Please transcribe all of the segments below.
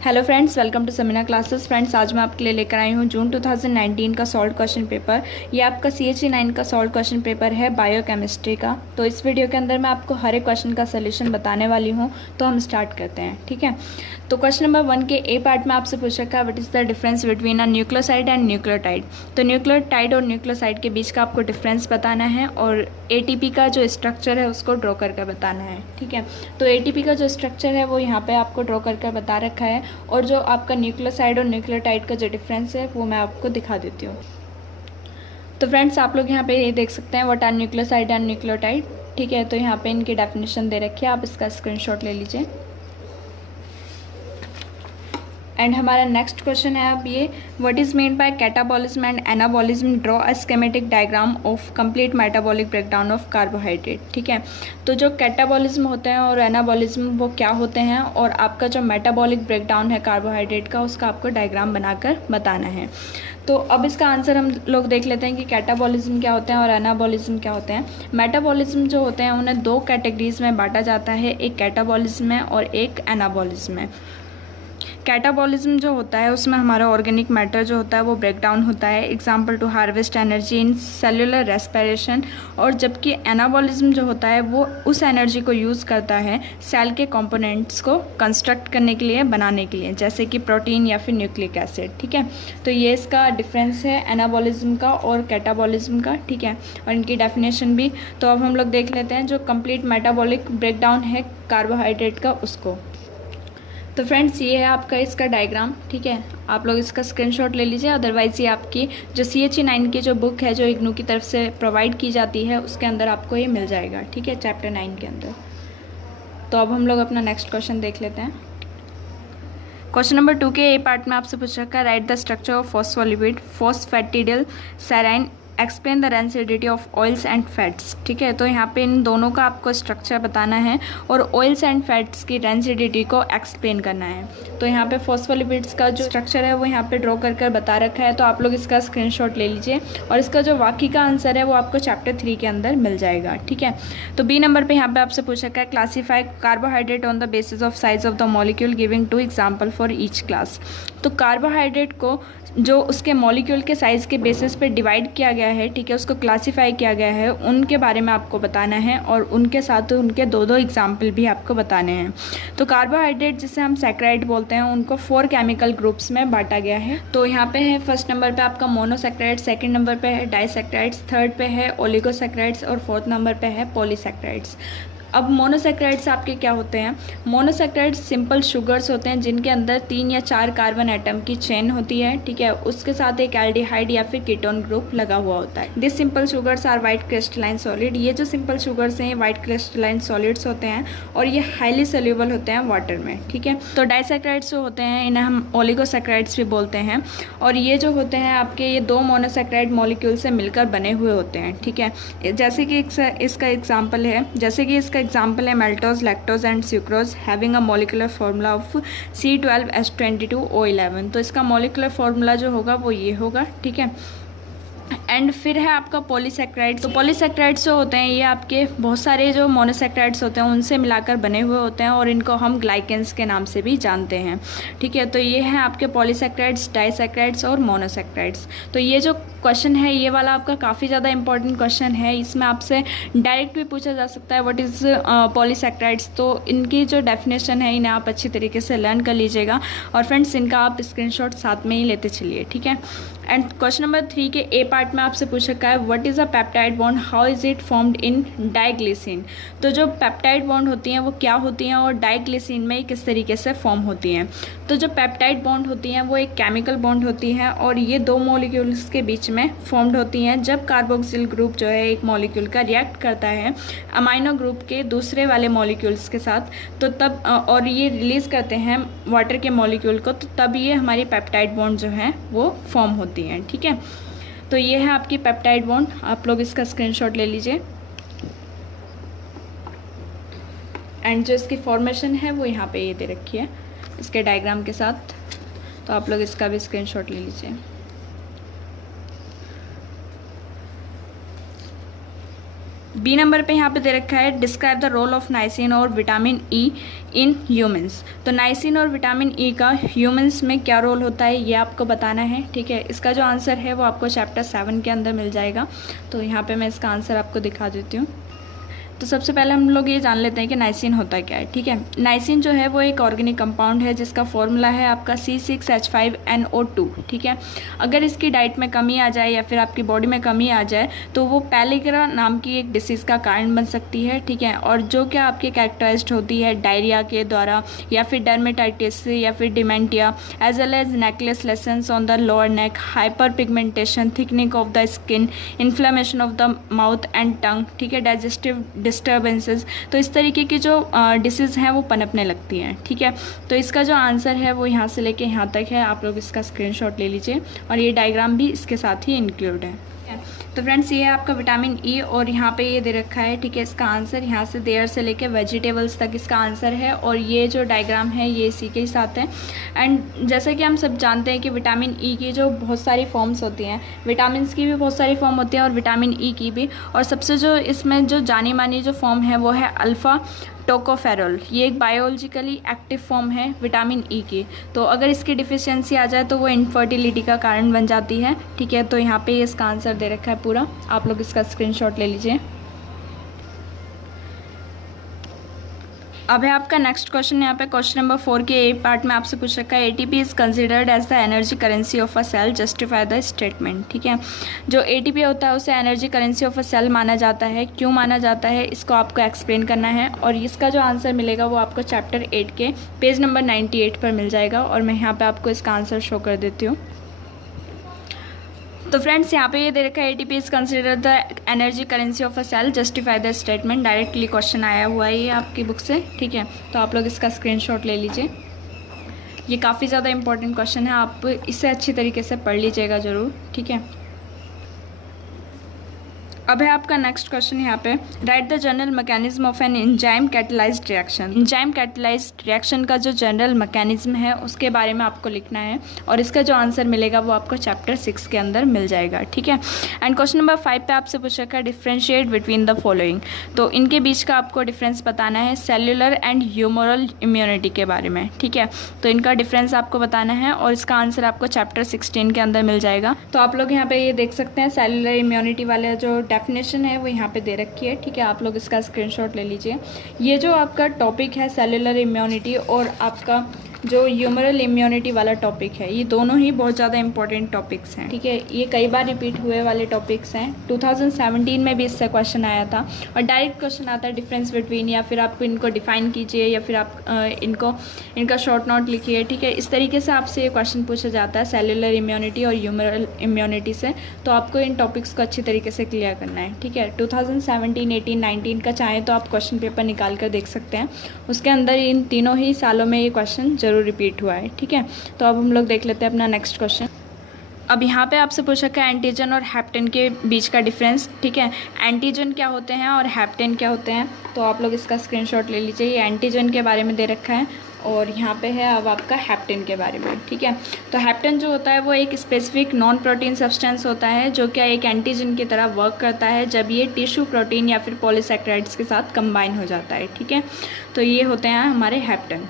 Hello friends, welcome to Sameena classes. Friends, आज मैं आपके लिए लेकर आई हूँ जून 2019 का सॉल्व क्वेश्चन पेपर। ये आपका CHE 9 का सॉल्व क्वेश्चन पेपर है बायोकेमिस्ट्री का। तो इस वीडियो के अंदर मैं आपको हर एक क्वेश्चन का सोल्यूशन बताने वाली हूँ। तो हम स्टार्ट करते हैं, ठीक है। तो क्वेश्चन नंबर 1 के ए पार्ट में आपसे पूछ रखा है what is the difference between a nucleoside and nucleotide. तो न्यूक्लियोटाइड और न्यूक्लियोसाइड के बीच का आपको डिफरेंस बताना है और ATP का जो स्ट्रक्चर है उसको ड्रॉ करके बताना है, ठीक है। तो ATP का जो स्ट्रक्चर है वो यहाँ पे आपको ड्रॉ करके बता रखा है और जो आपका न्यूक्लियोसाइड और न्यूक्लियोटाइड का जो डिफरेंस है वो मैं आपको दिखा देती हूँ। तो फ्रेंड्स, आप लोग यहाँ पे ये देख सकते हैं what are nucleoside and nucleotide, ठीक है। तो यहाँ पे इनकी डेफिनेशन दे रखी है, आप इसका स्क्रीनशॉट ले लीजिए। एंड हमारा नेक्स्ट क्वेश्चन है अब ये what is mean by catabolism and anabolism, draw a schematic diagram of complete metabolic breakdown of carbohydrate, ठीक है। तो जो कैटाबॉलिज्म होते हैं और एनाबॉलिज्म वो क्या होते हैं और आपका जो मेटाबॉलिक ब्रेकडाउन है कार्बोहाइड्रेट का उसका आपको डायग्राम बनाकर बताना है। तो अब इसका आंसर हम लोग देख लेते हैं कि कैटाबॉलिज्म क्या होते हैं और एनाबॉलिज्म क्या होते हैं। मेटाबॉलिज्म जो होते हैं उन्हें दो कैटेगरीज में बांटा जाता है, एक कैटाबॉलिज्म है और एक एनाबॉलिज्म है। कैटाबॉलिज्म जो होता है उसमें हमारा ऑर्गेनिक मैटर जो होता है वो ब्रेक डाउन होता है, example to harvest energy in cellular respiration. और जबकि एनाबॉलिज्म जो होता है वो उस एनर्जी को यूज़ करता है सेल के कंपोनेंट्स को कंस्ट्रक्ट करने के लिए, बनाने के लिए, जैसे कि प्रोटीन या फिर न्यूक्लिक एसिड, ठीक है। तो ये इसका डिफरेंस है एनाबॉलिज्म का और कैटाबॉलिज्म का, ठीक है, और इनकी डेफिनेशन भी। तो अब हम लोग देख लेते हैं जो कंप्लीट मेटाबॉलिक ब्रेकडाउन है कार्बोहाइड्रेट का उसको। तो फ्रेंड्स, ये है आपका इसका डायग्राम, ठीक है। आप लोग इसका स्क्रीनशॉट ले लीजिए, अदरवाइज़ ये आपकी जो CHE 9 की जो बुक है जो इग्नू की तरफ से प्रोवाइड की जाती है उसके अंदर आपको ये मिल जाएगा, ठीक है, चैप्टर 9 के अंदर। तो अब हम लोग अपना नेक्स्ट क्वेश्चन देख लेते हैं। क्वेश्चन नंबर 2 के ए पार्ट में आपसे पूछ रखा है write the structure of phospholipid phosphatidyl serine, explain the rancidity of oils and fats, ठीक है। तो यहाँ पे इन दोनों का आपको स्ट्रक्चर बताना है और ऑयल्स एंड फैट्स की रेंसिडिटी को एक्सप्लेन करना है। तो यहाँ पे फॉस्फोलिपिड्स का जो स्ट्रक्चर है वो यहाँ पे ड्रॉ कर बता रखा है। तो आप लोग इसका स्क्रीनशॉट ले लीजिए और इसका जो बाकी का आंसर है वो आपको चैप्टर 3 के अंदर मिल जाएगा, ठीक है। तो B नंबर पर यहाँ पे आपसे पूछ रखा है classify carbohydrate on the basis of size of the molecule giving 2 example for each class. तो कार्बोहाइड्रेट को जो उसके मॉलिक्यूल के साइज़ के बेसिस पे डिवाइड किया गया है, ठीक है, उसको क्लासीफाई किया गया है, उनके बारे में आपको बताना है और उनके साथ उनके दो एग्जाम्पल भी आपको बताने हैं। तो कार्बोहाइड्रेट जिसे हम सैकराइड बोलते हैं उनको 4 केमिकल ग्रुप्स में बांटा गया है। तो यहाँ पे है फर्स्ट नंबर पे आपका मोनोसैकराइड, सेकंड नंबर पे है डाइसैकराइड्स, थर्ड पे है ओलिगोसैकराइड्स और फोर्थ नंबर पे है पॉलीसैकराइड्स। अब मोनोसैकराइड्स आपके क्या होते हैं? मोनोसैकराइड्स सिंपल शुगर्स होते हैं जिनके अंदर 3 या 4 कार्बन एटम की चेन होती है, ठीक है, उसके साथ एक एल्डिहाइड या फिर कीटोन ग्रुप लगा हुआ होता है। This simple sugars are white crystalline solid. ये जो सिंपल शुगर्स हैं वाइट क्रिस्टलाइन सॉलिड्स होते हैं और ये हाईली सोल्यूबल होते हैं वाटर में, ठीक है। तो डाइसैकराइड्स जो होते हैं इन्हें हम ओलिगोसैकराइड्स भी बोलते हैं और ये जो होते हैं आपके ये 2 मोनोसैकराइड मॉलिक्यूल से मिलकर बने हुए होते हैं, ठीक है। जैसे कि इसका एग्जाम्पल है, जैसे कि इसका एग्जाम्पल है maltose, lactose and sucrose having a molecular formula of C12H22O11। तो इसका मॉलिक्यूलर फार्मूला जो होगा वो ये होगा, ठीक है। एंड फिर है आपका पॉलीसैकराइड्स। तो पॉलीसैकराइड्स जो होते हैं ये आपके बहुत सारे जो मोनोसैकराइड्स होते हैं उनसे मिलाकर बने हुए होते हैं और इनको हम ग्लाइकेंस के नाम से भी जानते हैं, ठीक है। तो ये हैं आपके पॉलीसैकराइड्स, डाइसैकराइड्स और मोनोसैकराइड्स। तो ये जो क्वेश्चन है ये वाला आपका काफ़ी ज़्यादा इंपॉर्टेंट क्वेश्चन है। इसमें आपसे डायरेक्ट भी पूछा जा सकता है व्हाट इज़ पॉलीसैकराइड्स। तो इनकी जो डेफिनेशन है इन्हें आप अच्छी तरीके से लर्न कर लीजिएगा और फ्रेंड्स इनका आप स्क्रीनशॉट साथ में ही लेते चलिए, ठीक है। एंड क्वेश्चन नंबर 3 के ए पार्ट में आपसे पूछ रखा है what is a peptide bond, how is it formed in diglycine. तो जो पेप्टाइड बॉन्ड होती हैं वो क्या होती हैं और डाइग्लिसिन में किस तरीके से फॉर्म होती हैं। तो जो पेप्टाइड बॉन्ड होती हैं वो एक केमिकल बॉन्ड होती हैं और ये 2 मॉलिक्यूल्स के बीच में फॉर्म्ड होती हैं जब कार्बोक्सिल ग्रुप जो है एक मॉलिक्यूल का रिएक्ट करता है अमाइनो ग्रुप के दूसरे वाले मॉलिक्यूल्स के साथ, तो तब और ये रिलीज़ करते हैं वाटर के मॉलिक्यूल को, तो तब ये हमारी पेप्टाइड बॉन्ड जो है वो फॉर्म होती हैं, ठीक है। तो ये है आपकी पेप्टाइड बॉन्ड, आप लोग इसका स्क्रीनशॉट ले लीजिए एंड जो इसकी फॉर्मेशन है वो यहाँ पे ये दे रखी है इसके डायग्राम के साथ। तो आप लोग इसका भी स्क्रीनशॉट ले लीजिए। बी नंबर पे यहाँ पे दे रखा है describe the role of niacin और विटामिन ई इन ह्यूमंस। तो नाइसिन और विटामिन ई का ह्यूमंस में क्या रोल होता है ये आपको बताना है, ठीक है। इसका जो आंसर है वो आपको चैप्टर 7 के अंदर मिल जाएगा। तो यहाँ पे मैं इसका आंसर आपको दिखा देती हूँ। तो सबसे पहले हम लोग ये जान लेते हैं कि नाइसिन होता क्या है, ठीक है। नाइसिन जो है वो एक ऑर्गेनिक कंपाउंड है जिसका फॉर्मूला है आपका C6H5NO2, ठीक है। अगर इसकी डाइट में कमी आ जाए या फिर आपकी बॉडी में कमी आ जाए तो वो पैलिग्रा नाम की एक डिसीज़ का कारण बन सकती है, ठीक है। और जो क्या आपकी कैरेक्टराइज्ड होती है डायरिया के द्वारा या फिर डर्मेटाइटिस या फिर dementia, as well as necklace lesions on the lower neck, hyper pigmentation, thickening of the skin, inflammation of the mouth and tongue, ठीक है, डाइजेस्टिव डिस्टर्बेंसेस। तो इस तरीके की जो डिसीज़ हैं वो पनपने लगती हैं, ठीक है। तो इसका जो आंसर है वो यहाँ से लेके यहाँ तक है। आप लोग इसका स्क्रीनशॉट ले लीजिए और ये डायग्राम भी इसके साथ ही इंक्लूड है। तो फ्रेंड्स ये है आपका विटामिन ई और यहाँ पे ये दे रखा है, ठीक है। इसका आंसर यहाँ से देयर से लेके वेजिटेबल्स तक इसका आंसर है और ये जो डायग्राम है ये इसी के साथ है। एंड जैसा कि हम सब जानते हैं कि विटामिन ई की जो बहुत सारी फॉर्म्स होती हैं, विटामिन की भी बहुत सारी फॉर्म होती हैं और विटामिन ई की भी, और सबसे जो इसमें जो जानी मानी जो फॉर्म है वो है अल्फ़ा टोकोफेरोल। ये एक बायोलॉजिकली एक्टिव फॉर्म है विटामिन ई की। तो अगर इसकी डिफिशियंसी आ जाए तो वो इनफर्टिलिटी का कारण बन जाती है, ठीक है। तो यहाँ पे इसका आंसर दे रखा है पूरा, आप लोग इसका स्क्रीनशॉट ले लीजिए। अब है आपका नेक्स्ट क्वेश्चन। यहाँ पे क्वेश्चन नंबर 4 के ए पार्ट में आपसे पूछ रखा है ATP is considered as the energy currency of a cell, justify the statement, ठीक है। जो एटीपी होता है उसे energy currency of a cell माना जाता है। क्यों माना जाता है इसको आपको एक्सप्लेन करना है और इसका जो आंसर मिलेगा वो आपको चैप्टर 8 के पेज नंबर 98 पर मिल जाएगा और मैं यहाँ पर आपको इसका आंसर शो कर देती हूँ। तो फ्रेंड्स यहाँ पे ये दे रखा है ATP is consider the energy currency of a cell, justify the statement. Directly question आया हुआ है ये आपकी बुक से, ठीक है। तो आप लोग इसका स्क्रीनशॉट ले लीजिए। ये काफ़ी ज़्यादा इंपॉर्टेंट क्वेश्चन है, आप इसे अच्छी तरीके से पढ़ लीजिएगा ज़रूर, ठीक है। अब है आपका नेक्स्ट क्वेश्चन यहाँ पे right the general mechanism of an enzyme catalysed reaction. Enzyme catalysed reaction का जो जनरल मैकेनिज्म है उसके बारे में आपको लिखना है और इसका जो आंसर मिलेगा वो आपको चैप्टर 6 के अंदर मिल जाएगा, ठीक है। एंड क्वेश्चन नंबर 5 पे आपसे पूछ रखा है डिफ्रेंशिएट बिटवीन द फॉलोइंग। तो इनके बीच का आपको डिफरेंस बताना है सेल्यूलर एंड ह्यूमरल इम्यूनिटी के बारे में, ठीक है। तो इनका डिफरेंस आपको बताना है और इसका आंसर आपको चैप्टर 16 के अंदर मिल जाएगा। तो आप लोग यहाँ पे ये देख सकते हैं सेल्यूलर इम्यूनिटी वाले जो डेफिनेशन है वो यहाँ पे दे रखी है, ठीक है। आप लोग इसका स्क्रीनशॉट ले लीजिए। ये जो आपका टॉपिक है सेल्यूलर इम्यूनिटी और आपका जो ह्यूमरल इम्यूनिटी वाला टॉपिक है, ये दोनों ही बहुत ज़्यादा इंपॉर्टेंट टॉपिक्स हैं, ठीक है। ये कई बार रिपीट हुए वाले टॉपिक्स हैं। 2017 में भी इससे क्वेश्चन आया था और डायरेक्ट क्वेश्चन आता है डिफरेंस बिटवीन, या फिर आप इनको डिफाइन कीजिए या फिर आप इनका शॉर्ट नोट लिखिए, ठीक है। इस तरीके से आपसे ये क्वेश्चन पूछा जाता है सेल्यूलर इम्यूनिटी और ह्यूमरल इम्यूनिटी से। तो आपको इन टॉपिक्स को अच्छी तरीके से क्लियर करना है, ठीक है। 2017, 18, 19 का चाहें तो आप क्वेश्चन पेपर निकाल कर देख सकते हैं, उसके अंदर इन तीनों ही सालों में ये क्वेश्चन जरूर रिपीट हुआ है, ठीक है। तो अब हम लोग देख लेते हैं अपना नेक्स्ट क्वेश्चन। अब यहाँ पे आपसे पूछा है एंटीजन और हैप्टेन के बीच का डिफरेंस, ठीक है। एंटीजन क्या होते हैं और हैप्टेन क्या होते हैं, तो आप लोग इसका स्क्रीनशॉट ले लीजिए। ये एंटीजन के बारे में दे रखा है और यहाँ पे है अब आपका हैप्टेन के बारे में, ठीक है। तो हैप्टेन जो होता है वो एक स्पेसिफिक नॉन प्रोटीन सब्सटेंस होता है जो क्या एक एंटीजन की तरह वर्क करता है जब ये टिश्यू प्रोटीन या फिर पॉलीसैकेराइड्स के साथ कंबाइन हो जाता है, ठीक है। तो ये होते हैं हमारे हैप्टेन।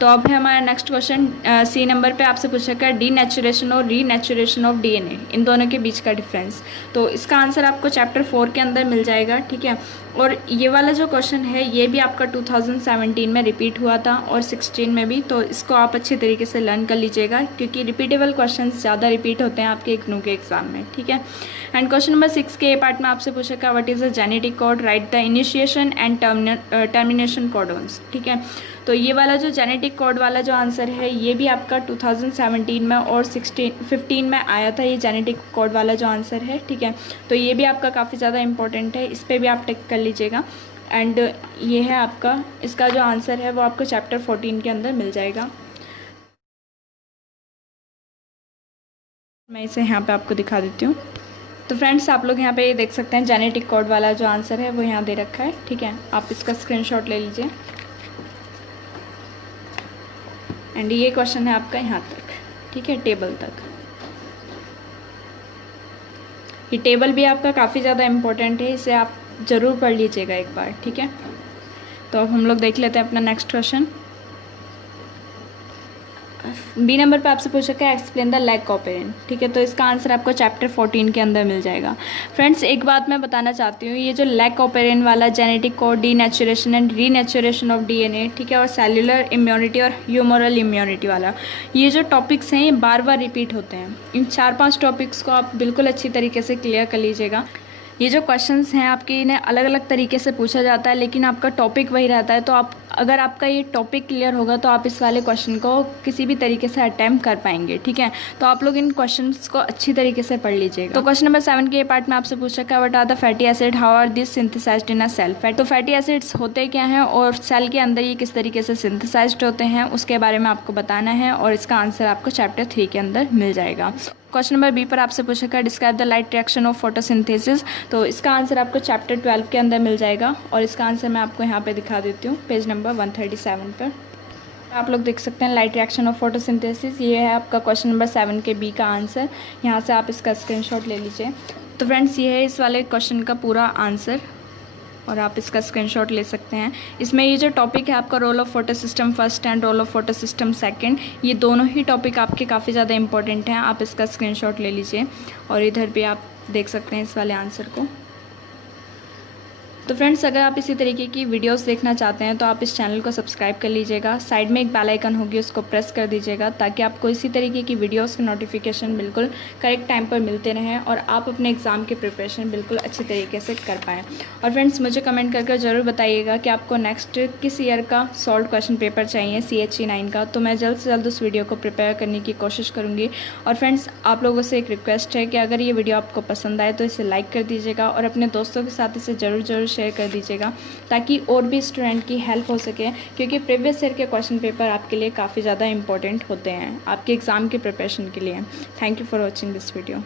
तो अब है हमारा नेक्स्ट क्वेश्चन सी नंबर पे आपसे पूछा गया डीनेचुरेशन और रीनेचुरेशन ऑफ डीएनए, इन दोनों के बीच का डिफरेंस। तो इसका आंसर आपको चैप्टर 4 के अंदर मिल जाएगा, ठीक है। और ये वाला जो क्वेश्चन है ये भी आपका 2017 में रिपीट हुआ था और 16 में भी। तो इसको आप अच्छे तरीके से लर्न कर लीजिएगा क्योंकि रिपीटेबल क्वेश्चन ज़्यादा रिपीट होते हैं आपके इग्नू के एग्जाम में, ठीक है। एंड क्वेश्चन नंबर 6 के पार्ट में आपसे पूछा गया what is the genetic code, right the initiation and termination codons, ठीक है। तो ये वाला जो जेनेटिक कोड वाला जो आंसर है ये भी आपका 2017 में और 15 में आया था, ये जेनेटिक कोड वाला जो आंसर है, ठीक है। तो ये भी आपका काफ़ी ज़्यादा इंपॉर्टेंट है, इस पर भी आप टिक कर लीजिएगा। एंड ये है आपका, इसका जो आंसर है वो आपको चैप्टर 14 के अंदर मिल जाएगा। मैं इसे यहाँ पे आपको दिखा देती हूँ। तो फ्रेंड्स आप लोग यहाँ पे ये देख सकते हैं जेनेटिक कोड वाला जो आंसर है वो यहाँ दे रखा है, ठीक है। आप इसका स्क्रीनशॉट ले लीजिए। एंड ये क्वेश्चन है आपका यहाँ तक, ठीक है, टेबल तक। ये टेबल भी आपका काफ़ी ज़्यादा इम्पोर्टेंट है, इसे आप ज़रूर पढ़ लीजिएगा एक बार, ठीक है। तो अब हम लोग देख लेते हैं अपना नेक्स्ट क्वेश्चन। बी नंबर पे आपसे पूछा क्या, एक्सप्लेन द लैग कोऑपरेंट, ठीक है। तो इसका आंसर आपको चैप्टर 14 के अंदर मिल जाएगा। फ्रेंड्स एक बात मैं बताना चाहती हूँ, ये जो लैग कोऑपरेंट वाला genetic code, denaturation and renaturation of DNA, ठीक है, और सेल्युलर इम्यूनिटी और ह्यूमरल इम्यूनिटी वाला, ये जो टॉपिक्स हैं ये बार बार रिपीट होते हैं। इन 4-5 टॉपिक्स को आप बिल्कुल अच्छी तरीके से क्लियर कर लीजिएगा। ये जो क्वेश्चंस हैं आपके, इन्हें अलग अलग तरीके से पूछा जाता है, लेकिन आपका टॉपिक वही रहता है। तो आप अगर आपका ये टॉपिक क्लियर होगा तो आप इस वाले क्वेश्चन को किसी भी तरीके से अटैम्प्ट कर पाएंगे, ठीक है। तो आप लोग इन क्वेश्चंस को अच्छी तरीके से पढ़ लीजिएगा। तो क्वेश्चन नंबर 7 के पार्ट में आपसे पूछा क्या, what are the fatty acid, how are this synthesised in a cell. तो फैटी एसिड्स होते क्या हैं और सेल के अंदर ये किस तरीके से सिंथेसाइज्ड होते हैं, उसके बारे में आपको बताना है, और इसका आंसर आपको चैप्टर 3 के अंदर मिल जाएगा। क्वेश्चन नंबर बी पर आपसे पूछा क्या, describe the light reaction of photosynthesis. तो इसका आंसर आपको चैप्टर 12 के अंदर मिल जाएगा, और इसका आंसर मैं आपको यहाँ पे दिखा देती हूँ पेज नंबर 137 पर। आप लोग देख सकते हैं लाइट रिएक्शन ऑफ फोटोसिंथेसिस, ये है आपका क्वेश्चन नंबर 7 के बी का आंसर। यहाँ से आप इसका स्क्रीनशॉट ले लीजिए। तो फ्रेंड्स ये है इस वाले क्वेश्चन का पूरा आंसर, और आप इसका स्क्रीनशॉट ले सकते हैं। इसमें ये जो टॉपिक है आपका role of photo system first and role of photo system second, ये दोनों ही टॉपिक आपके काफ़ी ज़्यादा इंपॉर्टेंट हैं। आप इसका स्क्रीनशॉट ले लीजिए, और इधर भी आप देख सकते हैं इस वाले आंसर को। तो फ्रेंड्स अगर आप इसी तरीके की वीडियोस देखना चाहते हैं तो आप इस चैनल को सब्सक्राइब कर लीजिएगा। साइड में एक बेल आइकन होगी, उसको प्रेस कर दीजिएगा, ताकि आपको इसी तरीके की वीडियोस के नोटिफिकेशन बिल्कुल करेक्ट टाइम पर मिलते रहें, और आप अपने एग्ज़ाम की प्रिपरेशन बिल्कुल अच्छे तरीके से कर पाएँ। और फ्रेंड्स मुझे कमेंट करके ज़रूर बताइएगा कि आपको नेक्स्ट किस ईयर का सॉल्व क्वेश्चन पेपर चाहिए CHE 9 का। तो मैं जल्द से जल्द उस वीडियो को प्रिपेयर करने की कोशिश करूँगी। और फ्रेंड्स आप लोगों से एक रिक्वेस्ट है कि अगर ये वीडियो आपको पसंद आए तो इसे लाइक कर दीजिएगा, और अपने दोस्तों के साथ इसे ज़रूर शेयर कर दीजिएगा, ताकि और भी स्टूडेंट की हेल्प हो सके, क्योंकि प्रीवियस ईयर के क्वेश्चन पेपर आपके लिए काफ़ी ज़्यादा इंपॉर्टेंट होते हैं आपके एग्ज़ाम के प्रिपरेशन के लिए। Thank you for watching this video.